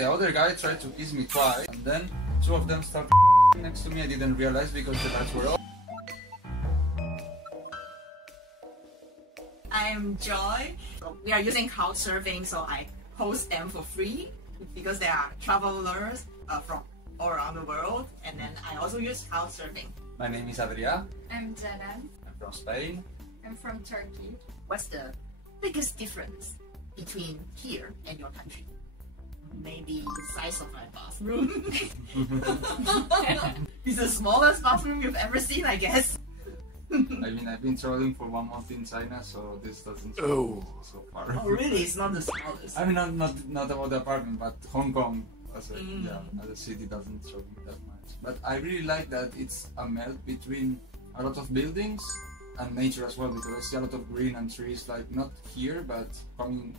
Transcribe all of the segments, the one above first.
the other guy tried to kiss me twice, and then two of them started next to me. I didn't realize because the lights were off. I'm Joy. We are using Couchsurfing, so I host them for free because they are travelers from all around the world. And then I also use Couchsurfing. My name is Adria. I'm Ceren. I'm from Spain. I'm from Turkey. What's the biggest difference between here and your country? Maybe the size of my bathroom. It's the smallest bathroom you've ever seen, I guess. I mean, I've been traveling for 1 month in China, so this doesn't so far. Oh, really? It's not the smallest. I mean, not about the apartment, but Hong Kong as a city doesn't show me that much. But I really like that it's a melt between a lot of buildings and nature as well, because I see a lot of green and trees, like not here, but coming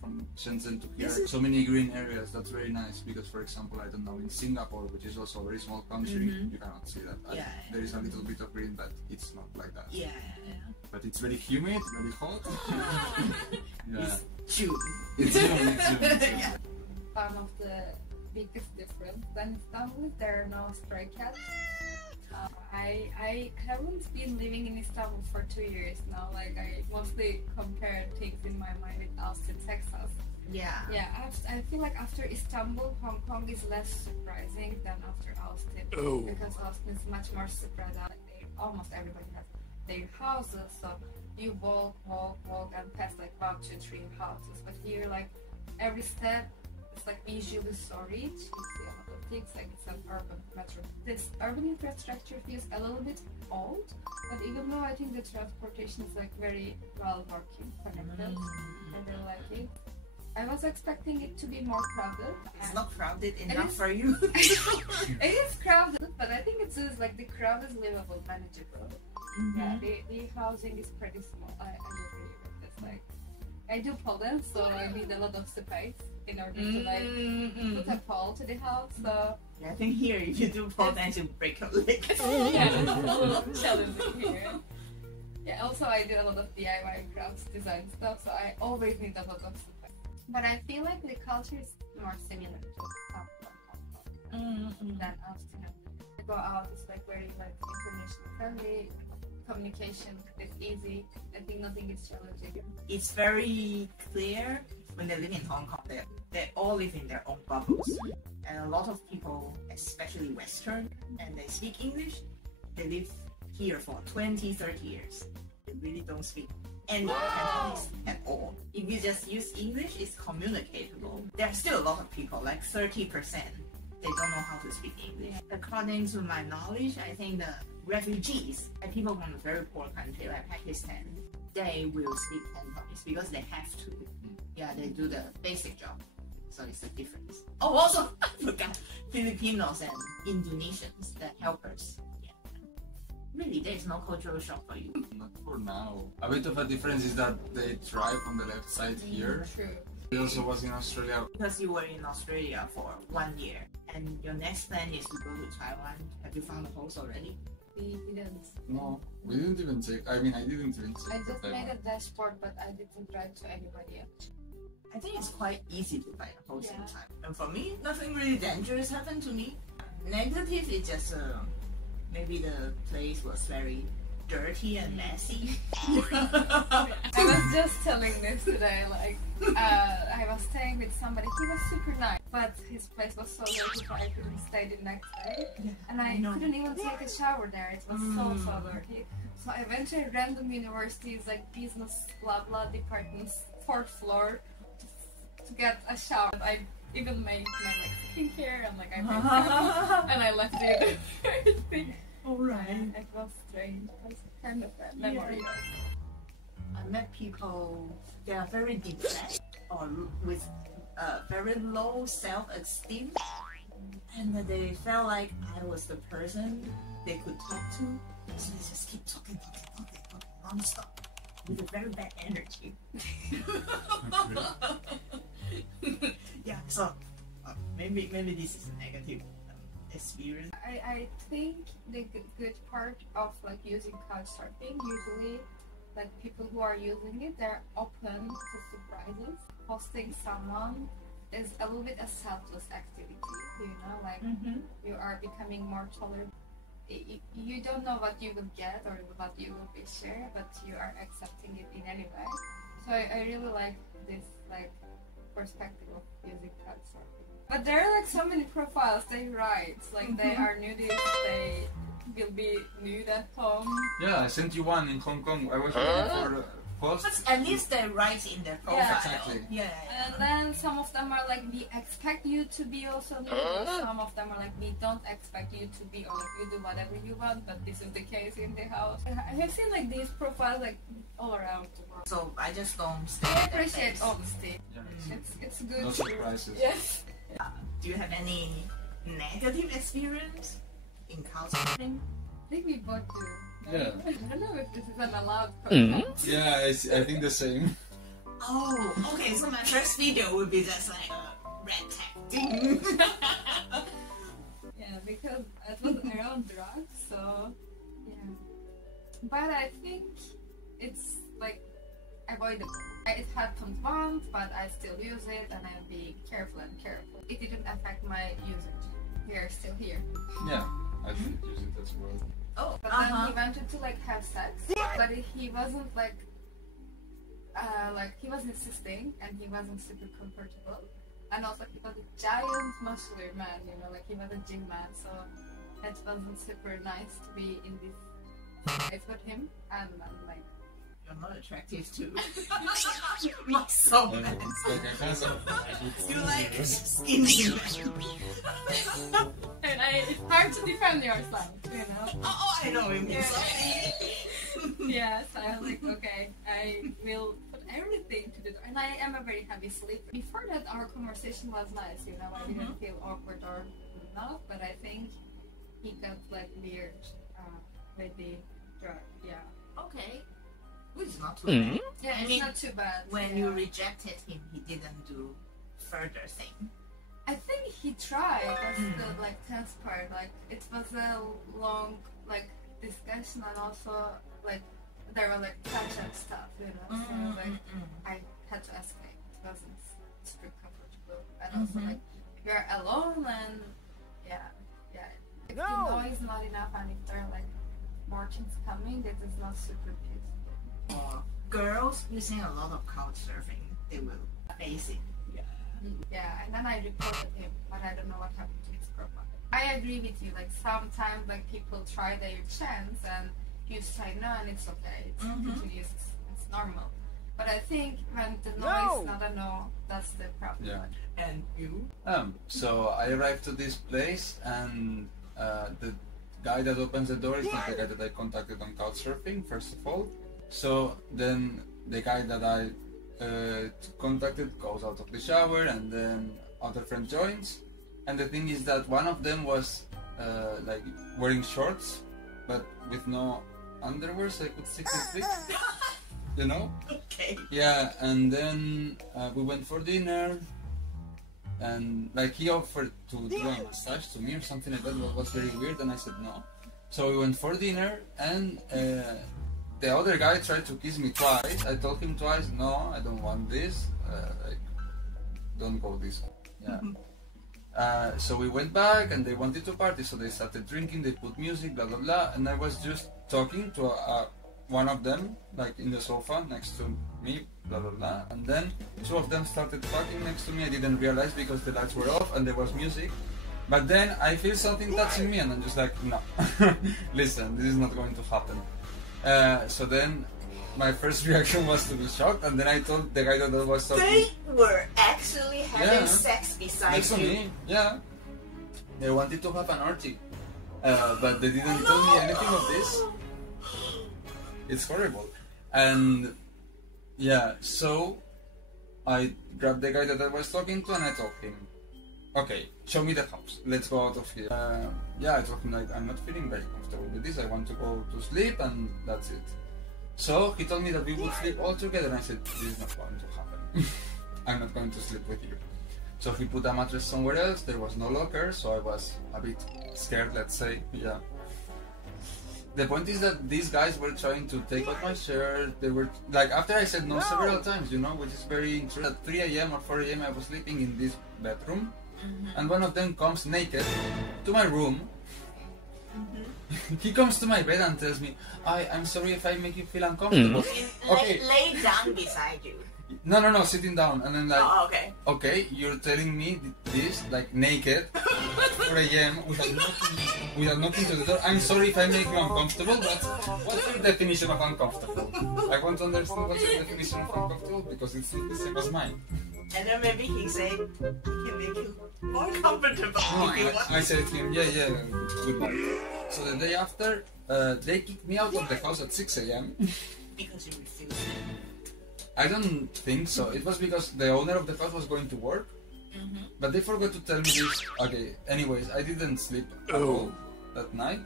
from Shenzhen to here. So many green areas. That's very nice because, for example, I don't know, in Singapore, which is also a very small country, you cannot see that. There is a little bit of green, but it's not like that. But it's very humid, very hot. It's June. It's June. One of the biggest difference than Istanbul, there are no stray cats. I haven't been living in Istanbul for 2 years now. Like, I mostly compare things in my mind with Austin, Texas. Yeah, I feel like after Istanbul, Hong Kong is less surprising than after Austin. Because Austin is much more spread out. Almost everybody has their houses, so you walk and pass like 1, 2, 3 houses. But here, like, every step is like visually so rich. You see a lot of things, like it's an urban metro. This urban infrastructure feels a little bit old, but even though I think the transportation is like very well working, connected, and I like it. I was expecting it to be more crowded. It's not crowded enough for you. It is crowded, but I think it's just like the crowd is livable, manageable. Yeah, the housing is pretty small. I agree with this. Like, I do pole dance, so I need a lot of space in order to like put a pole to the house. So I think here if you do pole dance, you break your leg. Challenging here. Yeah, also I do a lot of DIY crafts, design stuff, so I always need a lot of space. But I feel like the culture is more similar to Hong Kong than Austin. I go out, it's like very like international friendly. Communication is easy. I think nothing is challenging. It's very clear when they live in Hong Kong. They all live in their own bubbles. And a lot of people, especially Western, and they speak English, they live here for 20, 30 years. They really don't speak any Cantonese at all. If you just use English, it's communicatable. There are still a lot of people, like 30%, they don't know how to speak English. According to my knowledge, I think the refugees and people from a very poor country like Pakistan, they will speak Cantonese because they have to. Yeah, they do the basic job. So it's a difference. Oh, also, I forgot Filipinos and Indonesians, the helpers. Yeah. Really, there is no cultural shock for you. Not for now. A bit of a difference is that they drive on the left side here. True. I also was in Australia. Because you were in Australia for 1 year and your next plan is to go to Taiwan. Have you found a host already? We didn't. No, we didn't even check. I mean, I didn't even check. I just made a dashboard, but I didn't write to anybody else. I think it's quite easy to find a host in time. And for me, nothing really dangerous happened to me. Negative is just maybe the place was very dirty and messy. I was just telling this today, like, I was staying with somebody, he was super nice, but his place was so dirty so I couldn't stay the next day. And I couldn't even take a shower there, it was so dirty. So I went to a random university's like business blah blah department's 4th floor to get a shower. I even made my like skincare and like I made and I left it. Alright. It was strange. It was kind of a memory. I met people, they are very depressed or with very low self-esteem, and they felt like I was the person they could talk to, so they just keep talking non-stop with a very bad energy. Yeah, so maybe this is a negative experience. I think the good part of like using couchsurfing, usually like people who are using it, they're open to surprises. Hosting someone is a little bit a selfless activity, you know, like you are becoming more tolerant. You don't know what you will get or what you will be shared, but you are accepting it in any way. So I really like this like perspective of using couchsurfing. But there are like so many profiles they write, like they are nudists, they will be nude at home. Yeah, I sent you one in Hong Kong. I was looking for posts. But at least they write in their profile. Yeah. Exactly. Yeah. And then some of them are like, we expect you to be also nude. Some of them are like, we don't expect you to be, or like you do whatever you want, but this is the case in the house. I have seen like these profiles like all around the world. So I just don't stay. I appreciate honesty. Yeah, It's good. no surprises. Yes. Do you have any negative experience in couchsurfing? I think we both do. Yeah. I don't know if this is an allowed question. Yeah, I think the same. Oh, okay. So my first video would be just like a red tag thing. Yeah, because it was around drugs, so yeah. But I think it's like avoidable. It happened once, but I still use it and I'm being careful and careful. It didn't affect my usage. We are still here. Yeah, I should use it as well. Oh, But then he wanted to like have sex, but he wasn't like he was insisting and he wasn't super comfortable. And also he was a giant muscular man, you know, like he was a gym man, so it wasn't super nice to be in this place with him. And I'm like, you're not attractive too. Muscle man. It's like a handsome. You like skinny men. and it's hard to defend yourself, you know. Oh, I know him. Yeah. Sorry. Yes, I was like, okay, I will put everything to do. And I am a very heavy sleeper. Before that, our conversation was nice, you know. I didn't feel awkward or not, but I think he got like weird with the drug. Yeah. Okay. Which is not too bad. Yeah, I it's mean, not too bad. When yeah. you rejected him, he didn't do further thing. I think he tried. That's the like tense part. Like it was a long like discussion and also like there were like touch and stuff, you know. So like I had to escape. It wasn't super comfortable. And also like you're alone and yeah. If the noise is not enough and if there are like more things coming, it is not super peaceful. Girls using a lot of couchsurfing, they will face it. Yeah, and then I reported him, but I don't know what happened to his profile. I agree with you, like sometimes like people try their chance and you say no and it's okay, it's continuous, it's normal. But I think when the no is not a no, that's the problem. Yeah. And you? So I arrived to this place and the guy that opens the door is not the guy that I contacted on Couchsurfing, first of all. So then the guy that I contacted goes out of the shower and then other friend joins. And the thing is that one of them was like wearing shorts but with no underwear, so I could see his feet. You know? Okay. Yeah, and then we went for dinner and like he offered to do a massage to me or something like that. It was very weird and I said no. So we went for dinner and the other guy tried to kiss me twice. I told him twice, no, I don't want this. Like, don't go this way. Yeah. So we went back and they wanted to party, so they started drinking, they put music, blah, blah, blah. And I was just talking to one of them, like in the sofa next to me, blah, blah, blah. And then two of them started fucking next to me. I didn't realize because the lights were off and there was music. But then I feel something touching me and I'm just like, no, listen, this is not going to happen. So then my first reaction was to be shocked, and then I told the guy that I was talking. They were actually having sex beside next to you. me, yeah. They wanted to have an orgy, but they didn't tell me anything of this. It's horrible. And yeah, so I grabbed the guy that I was talking to and I told him, okay, show me the house, let's go out of here. Yeah, I told him like, I'm not feeling very comfortable with this, I want to go to sleep and that's it. So he told me that we would sleep all together and I said, this is not going to happen. I'm not going to sleep with you. So he put a mattress somewhere else, there was no locker, so I was a bit scared, let's say, yeah. the point is that these guys were trying to take out my shirt. They were like, after I said no several times, you know, which is very interesting. At 3 a.m. or 4 a.m. I was sleeping in this bedroom, and one of them comes naked to my room. He comes to my bed and tells me, I'm sorry if I make you feel uncomfortable. Okay. Lay down beside you. No, sitting down. And then like, okay, you're telling me this, like naked, 4 a.m. without knocking to the door. I'm sorry if I make you uncomfortable, but what's your definition of uncomfortable? I want to understand what's your definition of uncomfortable, because it's not the same as mine. And then maybe he said, he can make you more comfortable if you want. I said to him, yeah, good night. So the day after, they kicked me out of the house at 6 a.m. Because you refused. I don't think so. It was because the owner of the house was going to work, but they forgot to tell me this. Okay, anyways, I didn't sleep at all that night,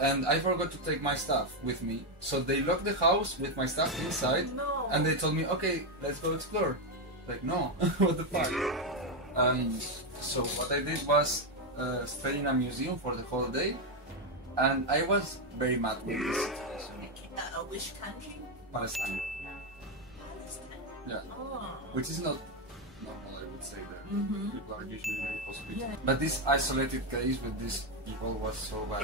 and I forgot to take my stuff with me. So they locked the house with my stuff inside, and they told me, okay, let's go explore. Like, no, what the fuck? So what I did was stay in a museum for the whole day, and I was very mad with this situation. Which country? Palestine. Yeah, which is not normal, I would say. That people are usually very positive. But this isolated case with these people was so bad.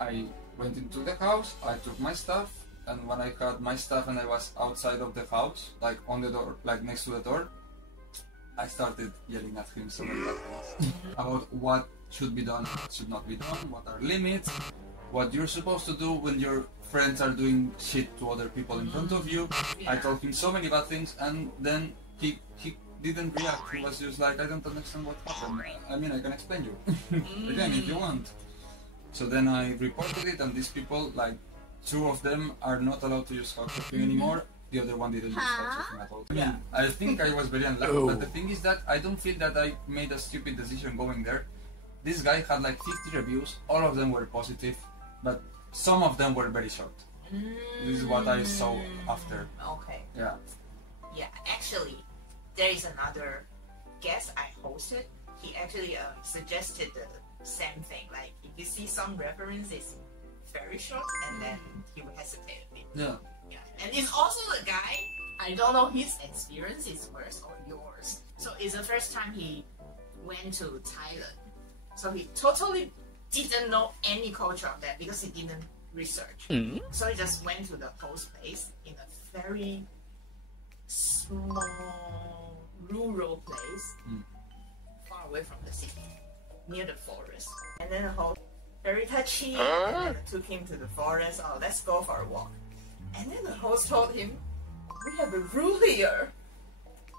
I went into the house, I took my stuff, and when I had my stuff and I was outside of the house, like on the door, like next to the door, I started yelling at him so many things about what should be done, what should not be done, what are limits, what you're supposed to do when your friends are doing shit to other people in front of you. I told him so many bad things, and then he didn't react. He was just like, I don't understand what happened. I mean, I can explain you again if you want. So then I reported it, and these people, like 2 of them are not allowed to use couchsurfing anymore. The other one didn't use couchsurfing at all. I mean, I think I was very unlucky, but the thing is that I don't feel that I made a stupid decision going there. This guy had like 50 reviews, all of them were positive, but some of them were very short. This is what I saw after. Okay. Yeah. Yeah, actually, there is another guest I hosted. He actually suggested the same thing. Like, if you see some references very short, and then he would hesitate a bit. Yeah. And it's also the guy, I don't know his experience is worse or yours. So it's the first time he went to Thailand. So he totally didn't know any culture of that because he didn't research. So he just went to the host place in a very small rural place, far away from the city, near the forest. And then the host, very touchy, and then took him to the forest. Oh, let's go for a walk. And then the host told him, we have a rule here.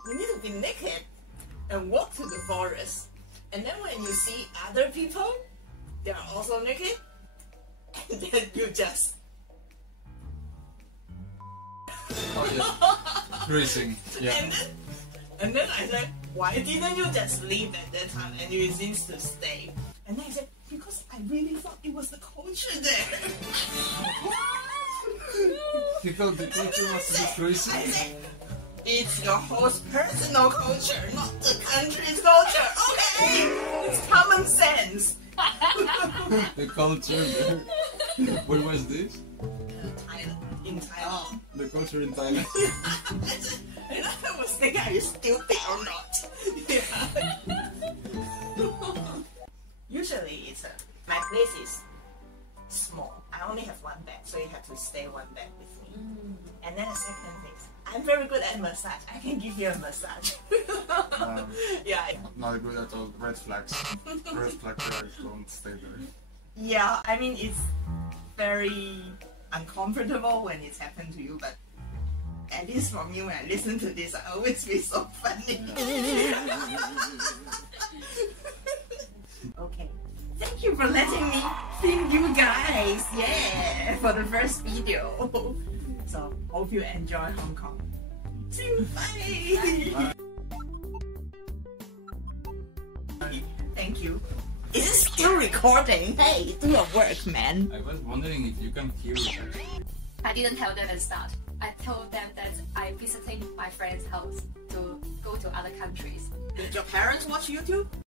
You need to be naked and walk to the forest. And then when you see other people, they are also naked, and then you just... Oh yeah, cruising, yeah. And then I said, why didn't you just leave at that time and you insist to stay? And then I said, because I really thought it was the culture there. You thought the culture was the cruising? I said, it's your host's personal culture, not the country's culture, okay? It's common sense. The culture there. Where was this? Thailand. In Thailand. The culture in Thailand. And I was thinking, are you stupid or not? Usually it's my place is small. I only have one bed, so you have to stay one bed with me. And then the second thing, I'm very good at massage. I can give you a massage. Yeah. Not good at all. Red flags. Red flags, I don't stay there. Yeah, I mean, it's very uncomfortable when it's happened to you, but at least for me, when I listen to this, I always feel so funny. Okay. Thank you for letting me film you guys, yeah, for the first video. So, hope you enjoy Hong Kong. See you, bye! Thank you. Is it still recording? Hey, do your work, man. I was wondering if you can hear it. I didn't tell them at the start. I told them that I'm visiting my friend's house to go to other countries. Did your parents watch YouTube?